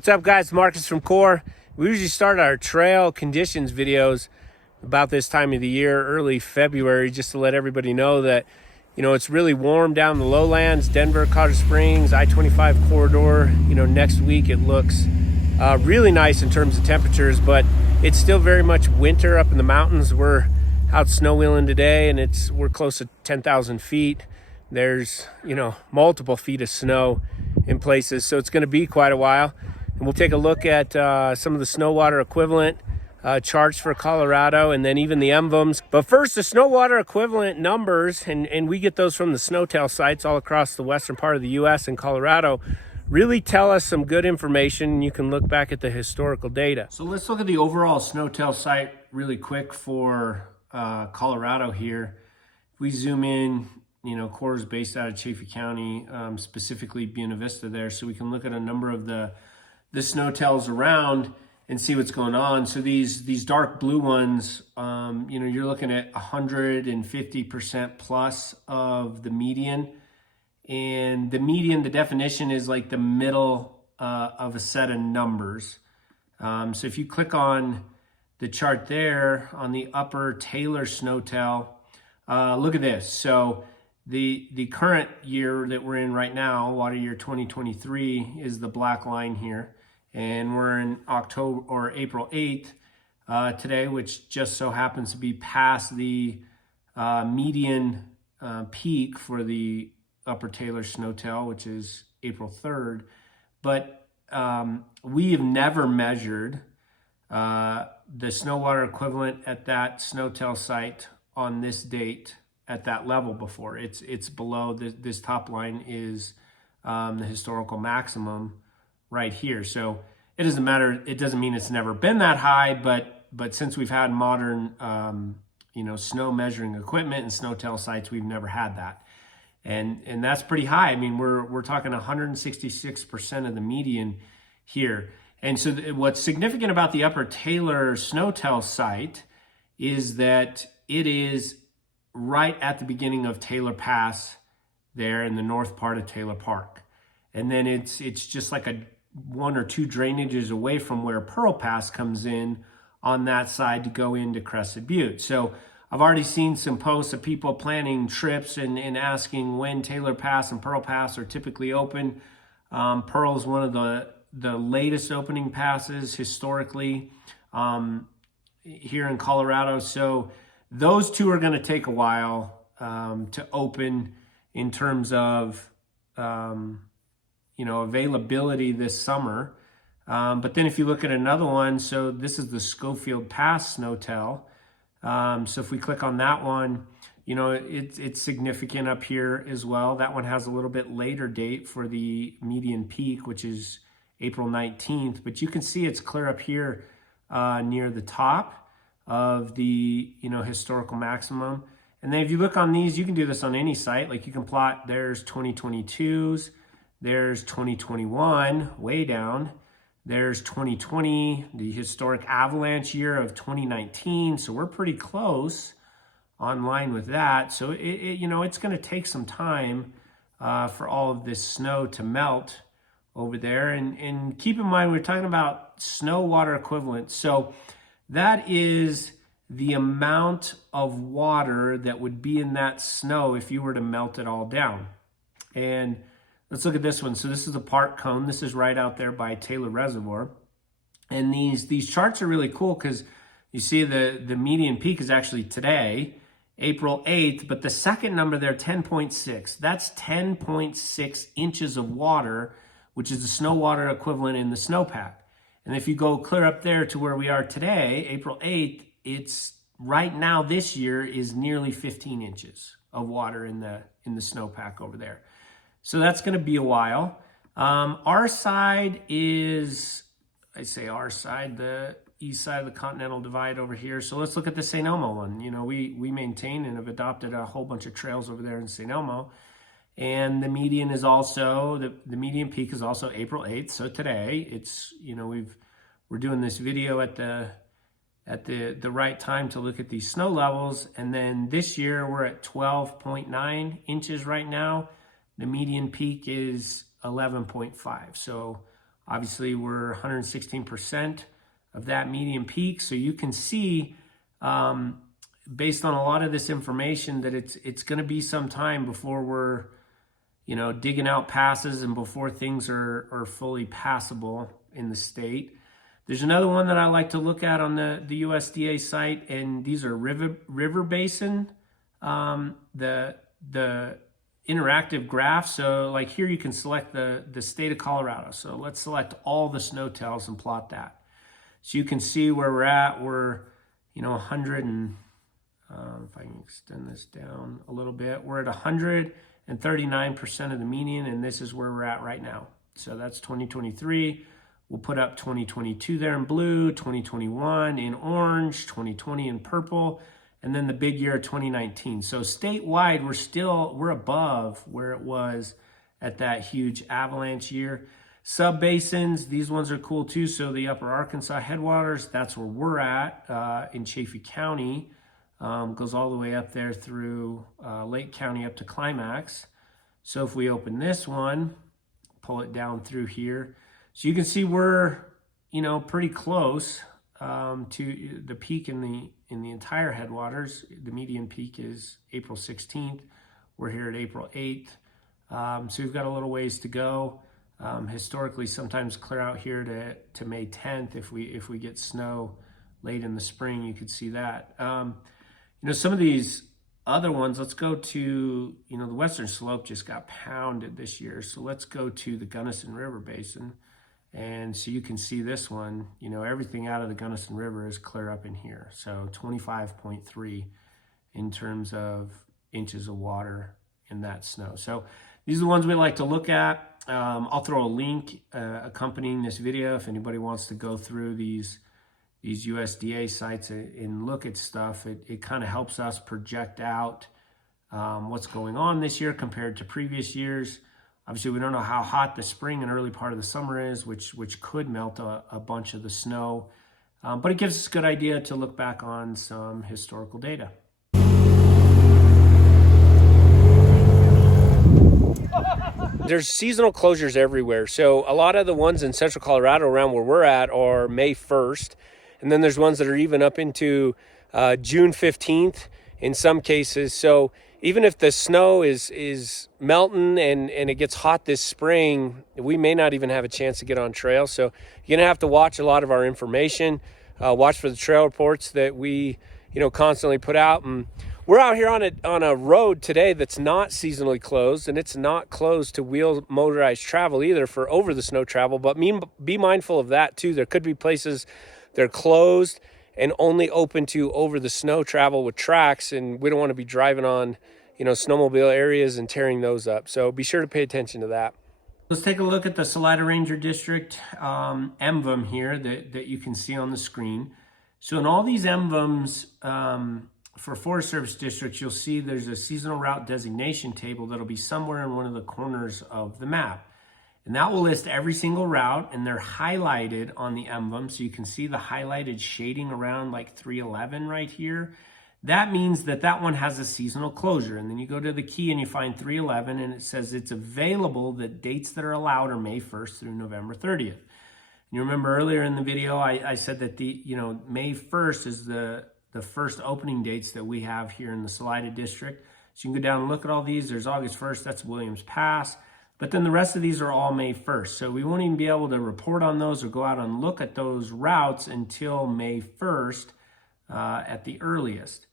What's up, guys? Marcus from Core. We usually start our trail conditions videos about this time of the year, early February, just to let everybody know that, it's really warm down the lowlands, Denver, Colorado Springs, I-25 corridor. Next week it looks really nice in terms of temperatures, but it's still very much winter up in the mountains. We're out snow wheeling today, and we're close to 10,000 feet. There's, multiple feet of snow in places, so it's going to be quite a while. And we'll take a look at some of the snow water equivalent charts for Colorado, and then even the emblem. But first, the snow water equivalent numbers, and we get those from the snowtail sites all across the western part of the U.S. and Colorado, really tell us some good information. You can look back at the historical data. So let's look at the overall snowtail site really quick for Colorado here. If we zoom in, Core is based out of Chaffee County, specifically Buena Vista there, so we can look at a number of the snowtails around and see what's going on. So these dark blue ones, you're looking at 150% plus of the median. And the median, the definition is like the middle of a set of numbers. So if you click on the chart there on the upper Taylor snowtail, look at this. So the current year that we're in right now, water year 2023, is the black line here. And we're in October or April 8th today, which just so happens to be past the median peak for the upper Taylor snowtail, which is April 3rd. But we have never measured the snow water equivalent at that snowtail site on this date at that level before. It's below this top line is the historical maximum right here. So it doesn't matter. It doesn't mean it's never been that high, but since we've had modern snow measuring equipment and snowtail sites, we've never had that. And that's pretty high. I mean, we're talking 166% of the median here. And so what's significant about the upper Taylor snowtail site is that it is right at the beginning of Taylor Pass there in the north part of Taylor Park. And then it's just like a one or two drainages away from where Pear Pass comes in on that side to go into Crested Butte. So I've already seen some posts of people planning trips and asking when Taylor Pass and Pear Pass are typically open. Pearl is one of the latest opening passes historically here in Colorado. So those two are going to take a while to open in terms of availability this summer. But then if you look at another one, so this is the Schoefield Pass snowtail. So if we click on that one, it's significant up here as well. That one has a little bit later date for the median peak, which is April 19th. But you can see it's clear up here near the top of the historical maximum. And then if you look on these, you can do this on any site. Like you can plot, there's 2022s, there's 2021 way down, there's 2020, the historic avalanche year of 2019. So we're pretty close online with that. So it's going to take some time for all of this snow to melt over there. And keep in mind, we're talking about snow water equivalent. So that is the amount of water that would be in that snow if you were to melt it all down. And let's look at this one. So this is the park cone. This is right out there by Taylor Reservoir. And these charts are really cool because you see the median peak is actually today, April 8th, but the second number there, 10.6. That's 10.6 inches of water, which is the snow water equivalent in the snowpack. And if you go clear up there to where we are today, April 8th, it's right now this year is nearly 15 inches of water in the snowpack over there. So that's going to be a while. Our side is, I say our side, the east side of the Continental Divide over here. So let's look at the St. Elmo one. We maintain and have adopted a whole bunch of trails over there in St. Elmo. And the median is also, the median peak is also April 8th. So today, it's, we're doing this video at the right time to look at these snow levels. And then this year, we're at 12.9 inches right now. The median peak is 11.5. So Obviously, we're 116% of that median peak. So you can see, based on a lot of this information, that it's going to be some time before we're, digging out passes and before things are fully passable in the state. There's another one that I like to look at on the USDA site, and these are river basin, the interactive graph. So like here you can select the state of Colorado. So let's select all the snow tails and plot that. So you can see where we're at. We're 100 and if I can extend this down a little bit, we're at 139% of the median, and this is where we're at right now. So that's 2023. We'll put up 2022 there in blue, 2021 in orange, 2020 in purple, and then the big year of 2019. So statewide, we're above where it was at that huge avalanche year. Sub-basins, these ones are cool too. So the upper Arkansas headwaters, that's where we're at in Chaffee County. Goes all the way up there through Lake County up to Climax. So if we open this one, pull it down through here, so you can see we're, pretty close to the peak in the entire headwaters. The median peak is April 16th. We're here at April 8th. So we've got a little ways to go. Historically, sometimes clear out here to May 10th. If we get snow late in the spring, you could see that. Some of these other ones, let's go to, the Western Slope just got pounded this year. So let's go to the Gunnison River Basin. And so you can see this one, everything out of the Gunnison River is clear up in here. So 25.3 in terms of inches of water in that snow. So these are the ones we like to look at. I'll throw a link accompanying this video if anybody wants to go through these USDA sites and look at stuff. It kind of helps us project out what's going on this year compared to previous years. Obviously, we don't know how hot the spring and early part of the summer is, which could melt a bunch of the snow. But it gives us a good idea to look back on some historical data. There's seasonal closures everywhere. So a lot of the ones in central Colorado around where we're at are May 1st. And then there's ones that are even up into June 15th in some cases. So even if the snow is melting and it gets hot this spring, we may not even have a chance to get on trail. So you're going to have to watch a lot of our information, watch for the trail reports that we, constantly put out. And we're out here on a road today that's not seasonally closed, and it's not closed to wheel motorized travel either for over the snow travel. But be mindful of that too. There could be places they're closed and only open to over the snow travel with tracks, and we don't want to be driving on, snowmobile areas and tearing those up. So be sure to pay attention to that. Let's take a look at the Salida Ranger District emblem here that you can see on the screen. So in all these emblems for Forest Service districts, you'll see there's a seasonal route designation table that'll be somewhere in one of the corners of the map. And that will list every single route, and they're highlighted on the emblem. So you can see the highlighted shading around like 311 right here. That means that one has a seasonal closure. And then you go to the key and you find 311, and it says it's available. The dates that are allowed are May 1st through November 30th. And you remember earlier in the video, I said that May 1st is the first opening dates that we have here in the Salida District. So you can go down and look at all these. There's August 1st, that's Williams Pass. But then the rest of these are all May 1st. So we won't even be able to report on those or go out and look at those routes until May 1st at the earliest.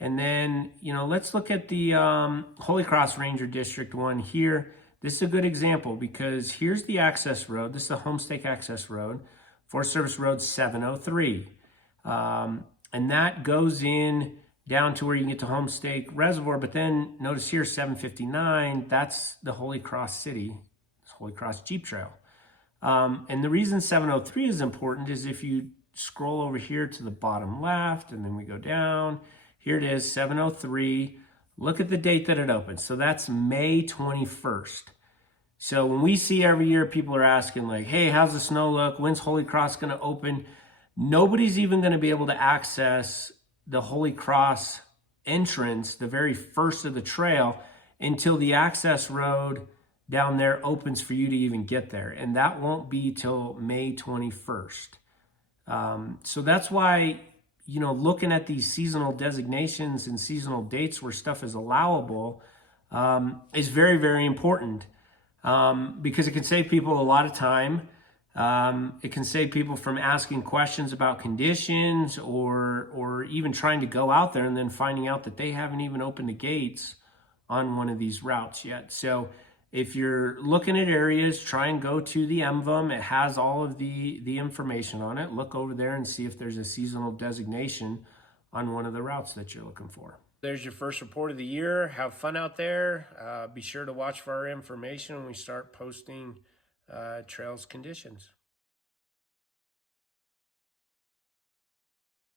And then, let's look at the Holy Cross Ranger District one here. This is a good example because here's the access road. This is the Homestake Access Road, Forest Service Road 703. And that goes in down to where you can get to Homestake Reservoir. But then notice here, 759, that's the Holy Cross City, Holy Cross Jeep Trail. And the reason 703 is important is if you scroll over here to the bottom left, and then we go down, here it is, 703. Look at the date that it opens. So that's May 21st. So when we see every year, people are asking like, hey, how's the snow look? When's Holy Cross gonna open? Nobody's even gonna be able to access the Holy Cross entrance, the very first of the trail, until the access road down there opens for you to even get there. And that won't be till May 21st. So that's why, looking at these seasonal designations and seasonal dates where stuff is allowable is very, very important, because it can save people a lot of time. It can save people from asking questions about conditions, or even trying to go out there and then finding out that they haven't even opened the gates on one of these routes yet. So if you're looking at areas, try and go to the MVUM. It has all of the information on it. Look over there and see if there's a seasonal designation on one of the routes that you're looking for. There's your first report of the year. Have fun out there. Be sure to watch for our information when we start posting trails conditions.